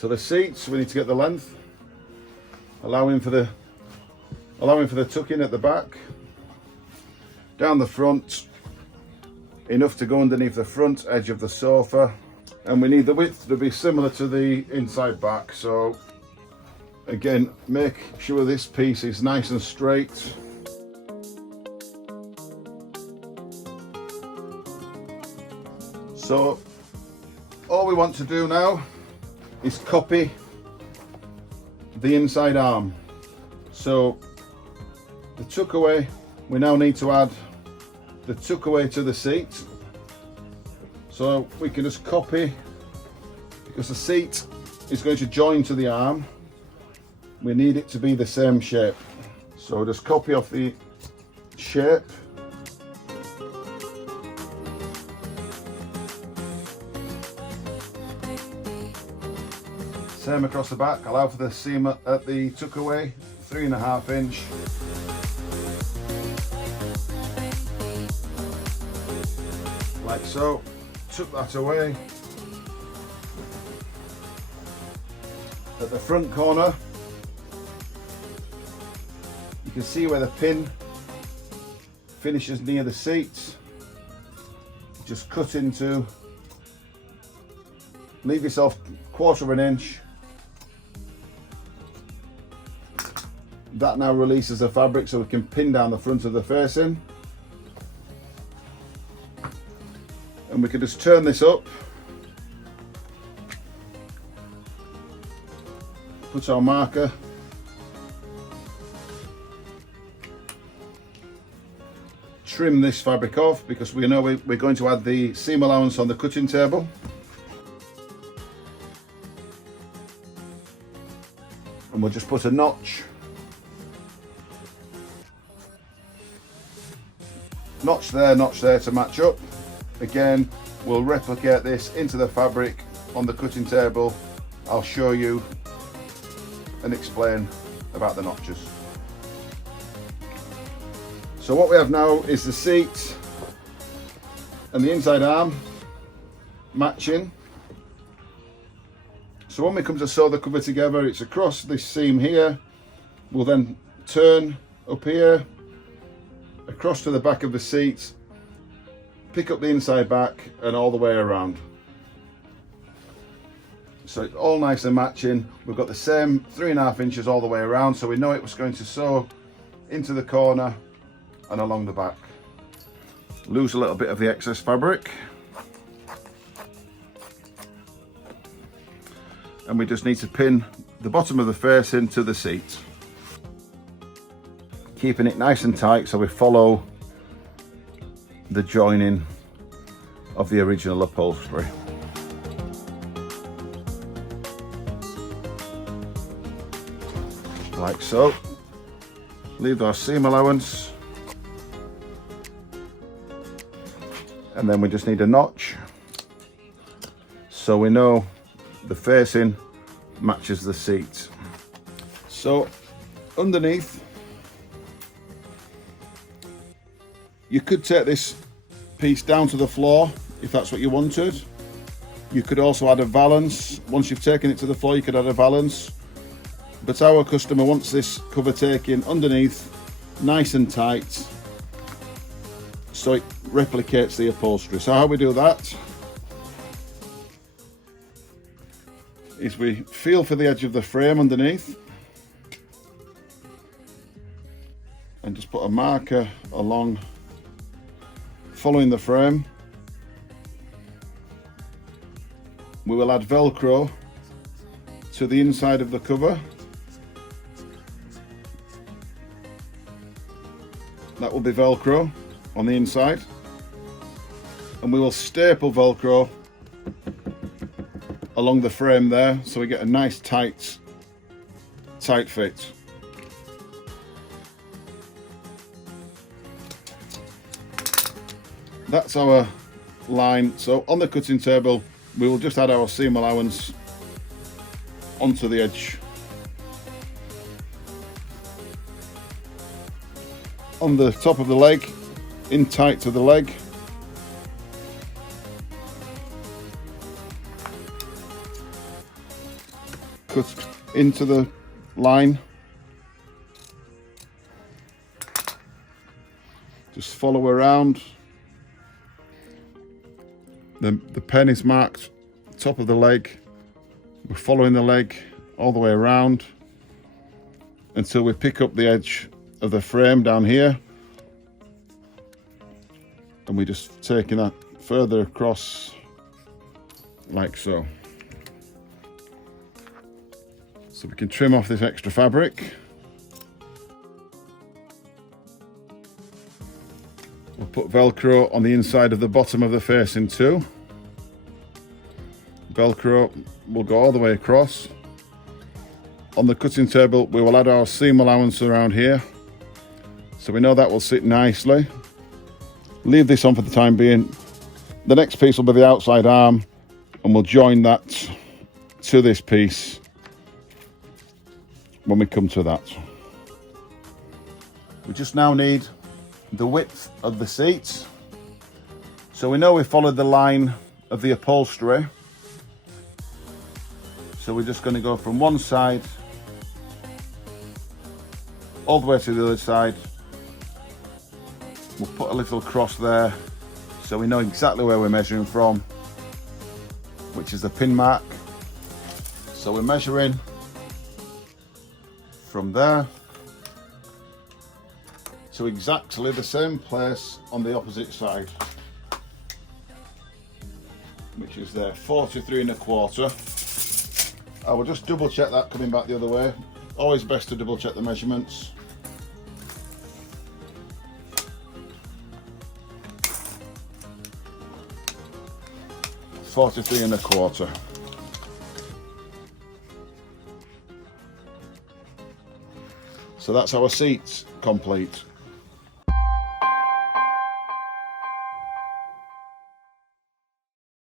So the seats, we need to get the length, allowing for the tuck in at the back, down the front, enough to go underneath the front edge of the sofa, and we need the width to be similar to the inside back. So again, make sure this piece is nice and straight. So all we want to do now is copy the inside arm. So the tuck away, we now need to add the tuck away to the seat. So we can just copy, because the seat is going to join to the arm, we need it to be the same shape. So just copy off the shape. Same across the back, allow for the seam at the tuck away, 3.5 inch. Like so, tuck that away. At the front corner, you can see where the pin finishes near the seat. Just cut into, leave yourself 1/4 inch. That now releases the fabric so we can pin down the front of the facing. And we can just turn this up, put our marker, trim this fabric off because we know we're going to add the seam allowance on the cutting table. And we'll just put a notch there to match up. Again, we'll replicate this into the fabric on the cutting table. I'll show you and explain about the notches. So what we have now is the seat and the inside arm matching. So when we come to sew the cover together, it's across this seam here. We'll then turn up here, across to the back of the seat, pick up the inside back and all the way around. So it's all nice and matching. We've got the same 3.5 inches all the way around, so we know it was going to sew into the corner and along the back. Lose a little bit of the excess fabric. And we just need to pin the bottom of the facing to the seat, keeping it nice and tight so we follow the joining of the original upholstery. Like so. Leave our seam allowance, and then we just need a notch so we know the facing matches the seat. So underneath, you could take this piece down to the floor if that's what you wanted. You could also add a valance. Once you've taken it to the floor, you could add a valance. But our customer wants this cover taken underneath, nice and tight, so it replicates the upholstery. So how we do that is we feel for the edge of the frame underneath and just put a marker along, following the frame. We will add Velcro to the inside of the cover. That will be Velcro on the inside, and we will staple Velcro along the frame there so we get a nice tight fit. That's our line. So on the cutting table we will just add our seam allowance onto the edge. On the top of the leg, in tight to the leg. cut into the line. Just follow around. The pen is marked top of the leg. We're following the leg all the way around until we pick up the edge of the frame down here, and we're just taking that further across like so. So we can trim off this extra fabric. We'll put Velcro on the inside of the bottom of the facing too. Velcro will go all the way across. On the cutting table, we will add our seam allowance around here, so we know that will sit nicely. Leave this on for the time being. The next piece will be the outside arm, and we'll join that to this piece when we come to that. We just now need the width of the seats. So we know we followed the line of the upholstery. So we're just going to go from one side all the way to the other side. We'll put a little cross there so we know exactly where we're measuring from, which is the pin mark. So we're measuring from there to exactly the same place on the opposite side, which is there, 43 1/4. I will just double check that coming back the other way. Always best to double check the measurements. .43 1/4. So that's our seats complete.